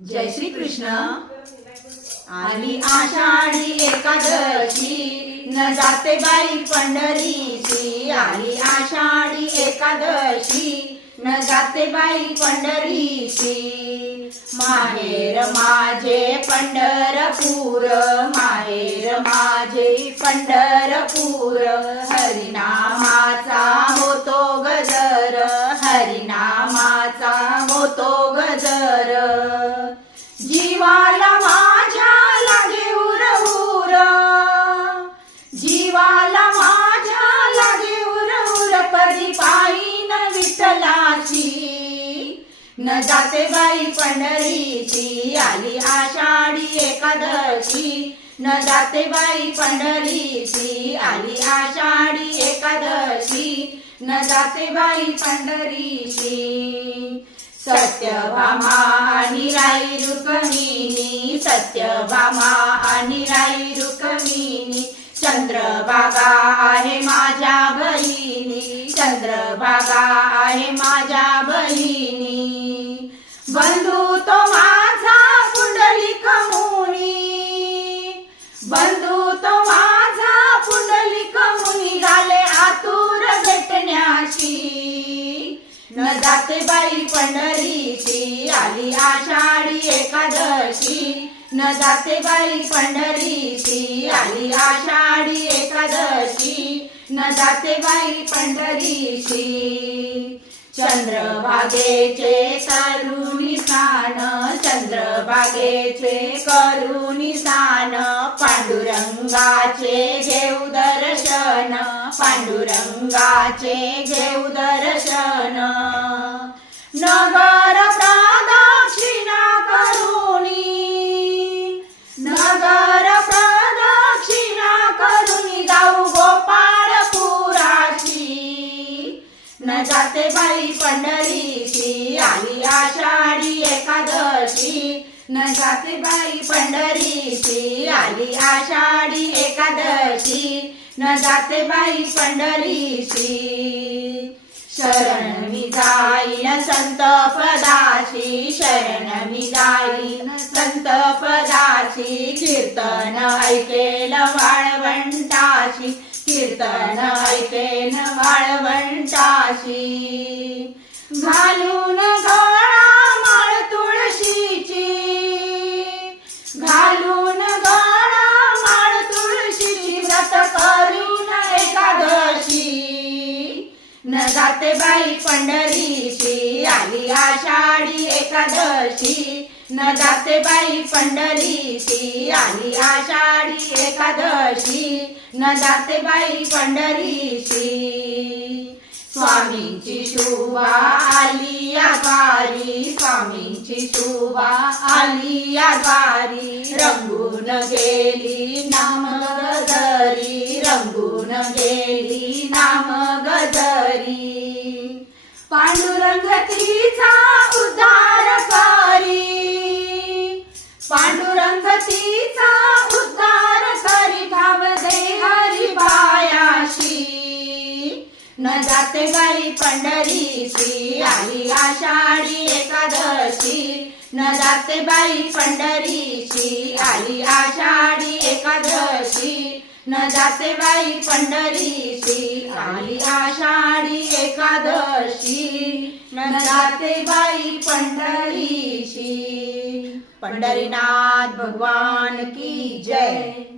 जय श्री कृष्ण। आली आषाढी एकादशी न जाते बाई पंढरीची। आली आषाढी एकादशी न जाते बाई पंढरीची। माहेर माझे पंढरपूर, माहेर माझे पंढरपूर। हरिनामाचा होतो गजर, हरिनामाचा होतो गजर। जीवाला माझ्या लागे उर, जीवाला माझ्या लागे उर। कधी पायी न विठ्ठलाची न जाते बाई पंढरीची। आली आषाढी एकादशी न जाते बाई पंढरीची। आली आषाढी एकादशी न जाते बाई पंढरीची। सत्यभामा आणि राई रुक्मिणी, सत्यभामा आणि राई रुक्मिणी। चंद्रभागा आहे माझ्या बहिणी, चंद्रभागा आहे माझ्या बहिणी। बंधू तो माझा पुंडलिक मुनी, बंधू तो माझा पुंडलिक मुनी। झाले आतुर भेटण्याची न जाते बाई पंढरीची। आली आषाढी एकादशी न जाते बाई पंढरीची। आली आषाढी एकादशी न जाते बाई पंढरीची। चंद्रभागेचे करुणी स्नान, चंद्रभागेचे करुणी स्नान। पांडुरंगाचे घेऊ दर्शन, पांडुरंगाचे घेऊ दर्शन। नगर प्रदक्षिणा करुणी, नगर प्रदक्षिणा करुणी। जाऊ गोपाळपुराची न जाते बाई पंढरीची। आली आषाढी एकादशी न जाते बाई पंढरीची। आली आषाढी एकादशी न जाते बाई पंढरीची। शरण मी जाईन संत पदाची, शरण मी जाईन संत पदाची। कीर्तन ऐकेल वाळवंटाची, कीर्तन ऐकेन वाळवंटाची। घालून गळा माळ तुळशीची, घालून गळा माळ तुळशीची। व्रत करून एकादशी न जाते बाई पंढरीची। आली आषाढी एकादशी न जाते बाई पंढरीची। आली आषाढी एकादशी न जाते बाई पंढरीची। स्वामींची शोभा आली या द्वारी, स्वामींची शोभा आली या द्वारी। रंगून गेली नाम गजरी, रंगून गेली नाम गजरी। पांडुरंग तिचा उद्धार करी, पांडुरंग तिचा उद्धार करी। ठाव दे हरी पायाशी न जाते बाई पंढरीची। आली आषाढी एकादशी न जाते बाई पंढरीची। आली आषाढी एकादशी न जाते बाई पंढरीची। आली आषाढी एकादशी न जाते बाई पंढरीची। पंढरीनाथ भगवान की जय।